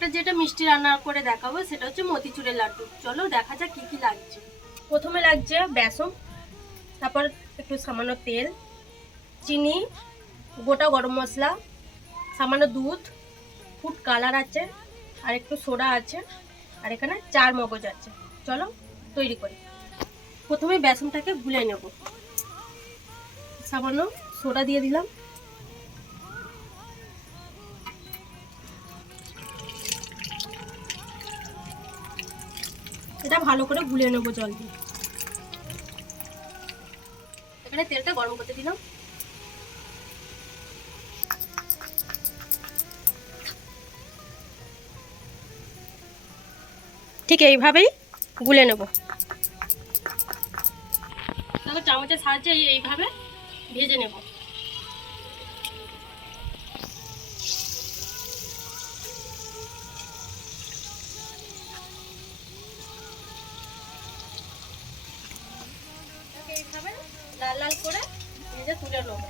একটা যেটা মিষ্টি রান্না করে দেখাবো সেটা হচ্ছে মতিচুরের লাড্ডু। চলো দেখা যাক কি কি লাগছে। প্রথমে লাগছে বেসন, তারপর একটু সামান্য তেল, চিনি, গোটা গরম মশলা, সামান্য দুধ, ফুড কালার আছে, আর একটু সোডা আছে, আর এখানে 4 মগজ আছে। চলো তৈরি করি। প্রথমে বেসনটাকে গুলে নেব। সামান্য সোডা দিয়ে দিলাম, এটা ভালো করে গুলে নেব জল দিয়ে। এখানে তেলটা গরম করতে দিলাম। ঠিক এইভাবেই গুলে নেব। তারপর চামচের সাহায্যে এইভাবে ভেজে নেব। এইভাবে লাল লাল করে ভেজে তুলে নেব।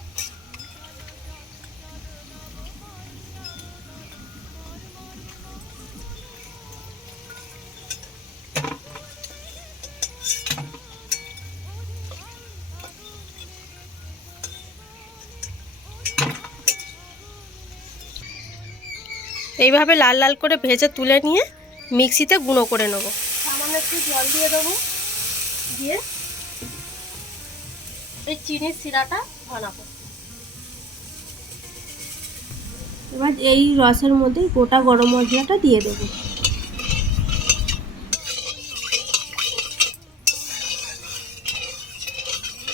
এইভাবে লাল লাল করে ভেজে তুলে নিয়ে মিক্সিতে গুঁড়ো করে নেব। সামান্য একটু জল দিয়ে দেবো, দিয়ে এই চিনির শিরাটা বানাবো। এবার এই রসের মধ্যে গোটা গরম মশলাটা দিয়ে দেবো।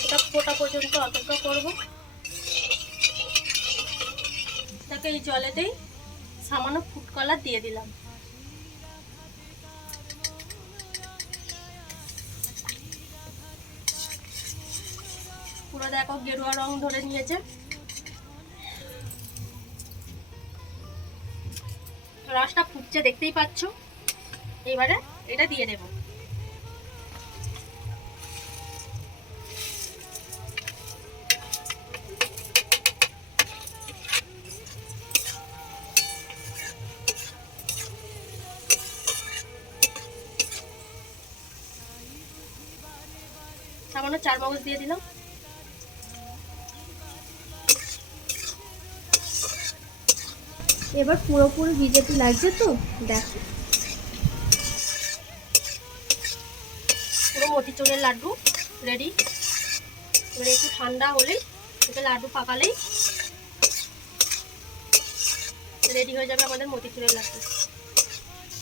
এটা ফোটা পর্যন্ত অপেক্ষা করবো। তাকে এই জলেতেই সামান্য ফুড কালার দিয়ে দিলাম। পুরো দেখো গেরুয়া রং ধরে নিয়েছে। রসটা ফুটছে দেখতেই পাচ্ছ। এবারে এটা দিয়ে দেব। সামান্য 4 মগজ দিয়ে দিলাম। এবার পুরোপুরি ভিজেতে লাগছে তো দেখো। পুরো মতিচুরের লাড্ডু রেডি। এবার একটু ঠান্ডা হলেই এটা লাড্ডু পাকালেই রেডি হয়ে যাবে আমাদের মতিচুরের লাড্ডু।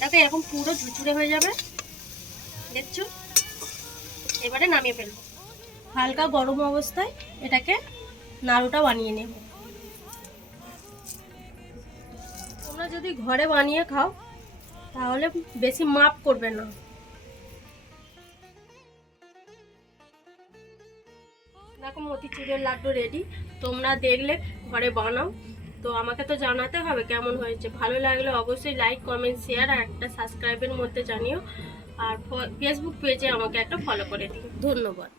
দেখো এরকম পুরো ঝুরঝুরে হয়ে যাবে, দেখছো। এবারে নামিয়ে ফেলবো। হালকা গরম অবস্থায় এটাকে নাড়ুটা বানিয়ে নেব। তোমরা যদি ঘরে বানিয়ে খাও তাহলে বেশি মাপ করবে না। দেখো মতিচুরের লাড্ডু রেডি। তোমরা দেখলে ঘরে বানাও। তো আমাকে তো জানাতে হবে কেমন হয়েছে। ভালো লাগলে অবশ্যই লাইক, কমেন্ট, শেয়ার আর একটা সাবস্ক্রাইবের মধ্যে জানিও। আর ফেসবুক পেজে আমাকে একটা ফলো করে দিও। ধন্যবাদ।